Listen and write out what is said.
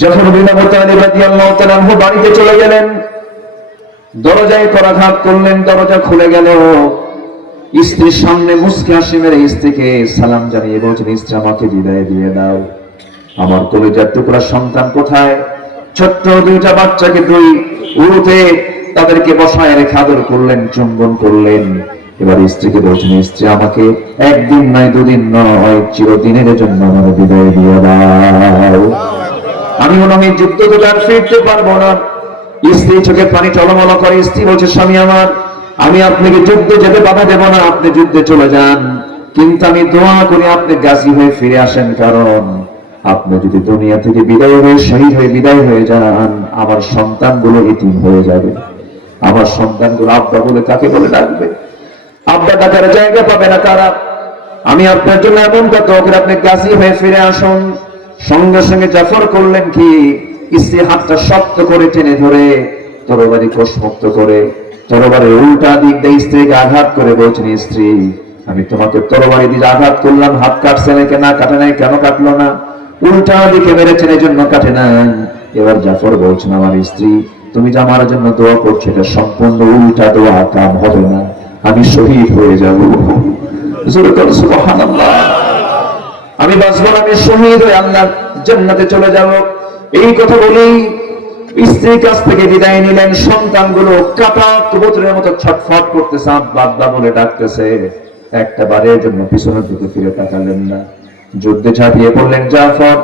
জাফর বিন আবু তালিব রাদিয়াল্লাহু তাআলা আনহু বাড়িতে চলে গেলেন, দরজায় করাঘাত করলেন, দরজা খুলে গেল। স্ত্রীর সামনে মুস্কি হাসি মেরে স্ত্রীকে সালাম জানিয়ে বলছেন, স্ত্রী আমাকে বিদায় দিয়ে দাও, আমার কলিজার টুকরা সন্তান কোথায়? ছোট্ট দুইটা বাচ্চাকে দুই উরুতে তাদেরকে বসায় রেখে আদর করলেন, চুম্বন করলেন। এবার স্ত্রীকে বলছেন, স্ত্রী আমাকে একদিন নয় দুদিন নয় চিরদিনের জন্য আমার বিদায় দিয়ে দাও, আমি মনে হয় যুদ্ধ তো আর ফিরতে পারবো না। স্ত্রী চোখে পানি টলমল করে। স্ত্রী বলছে, স্বামী আমার, আমি আপনাকে যুদ্ধে যেতে বাধা দেব না, আপনি যুদ্ধে চলে যান, কিন্তু আমি দোয়া করি আপনি গাজী হয়ে ফিরে আসেন, কারণ আপনি যদি দুনিয়া থেকে বিদায় হয়ে শহীদ হয়ে বিদায় হয়ে যান, আমার সন্তানগুলো এতিম হয়ে যাবে। আমার সন্তানগুলো আব্বা বলে কাকে বলে ডাকবে? আব্বা ডাকার জায়গা পাবে না কারা? আমি আপনার জন্য এমন কথা করে আপনি গাজী হয়ে ফিরে আসুন। সঙ্গে সঙ্গে জাফর করলেন কি, স্ত্রী হাতটা শক্ত করে টেনে ধরে তরবারি কোষমুক্ত করে তরবারির উল্টা দিক দিয়ে স্ত্রীকে আঘাত করে বলছেন, স্ত্রী আমি তোমাকে তরবারি দিয়ে আঘাত করলাম, হাত কাটছে নাকি না কাটে নাই, কেন কাটলো না? উল্টা দিকে মেরেছেন এই জন্য কাটে নাই। এবার জাফর বলছেন, আমার স্ত্রী তুমি যে আমার জন্য দোয়া করছো এটা সম্পূর্ণ উল্টা দোয়া, কাম হবে না, আমি শহীদ হয়ে যাব। সুবহানাল্লাহ, আমি বাঁচবো, আমি শহীদ হয়ে আল্লাহর জান্নাতে চলে যাব। এই কথা বলেই স্ত্রীর কাছ থেকে বিদায় নিলেন। সন্তানগুলো কাটা কবুতরের মতো ছটফট করতেছে, আব্বা আব্বা বলে ডাকতেছে। একটা বারের জন্য পিছনের দিকে ফিরে তাকালেন না। যুদ্ধে ঝাঁপিয়ে পড়লেন জাফর।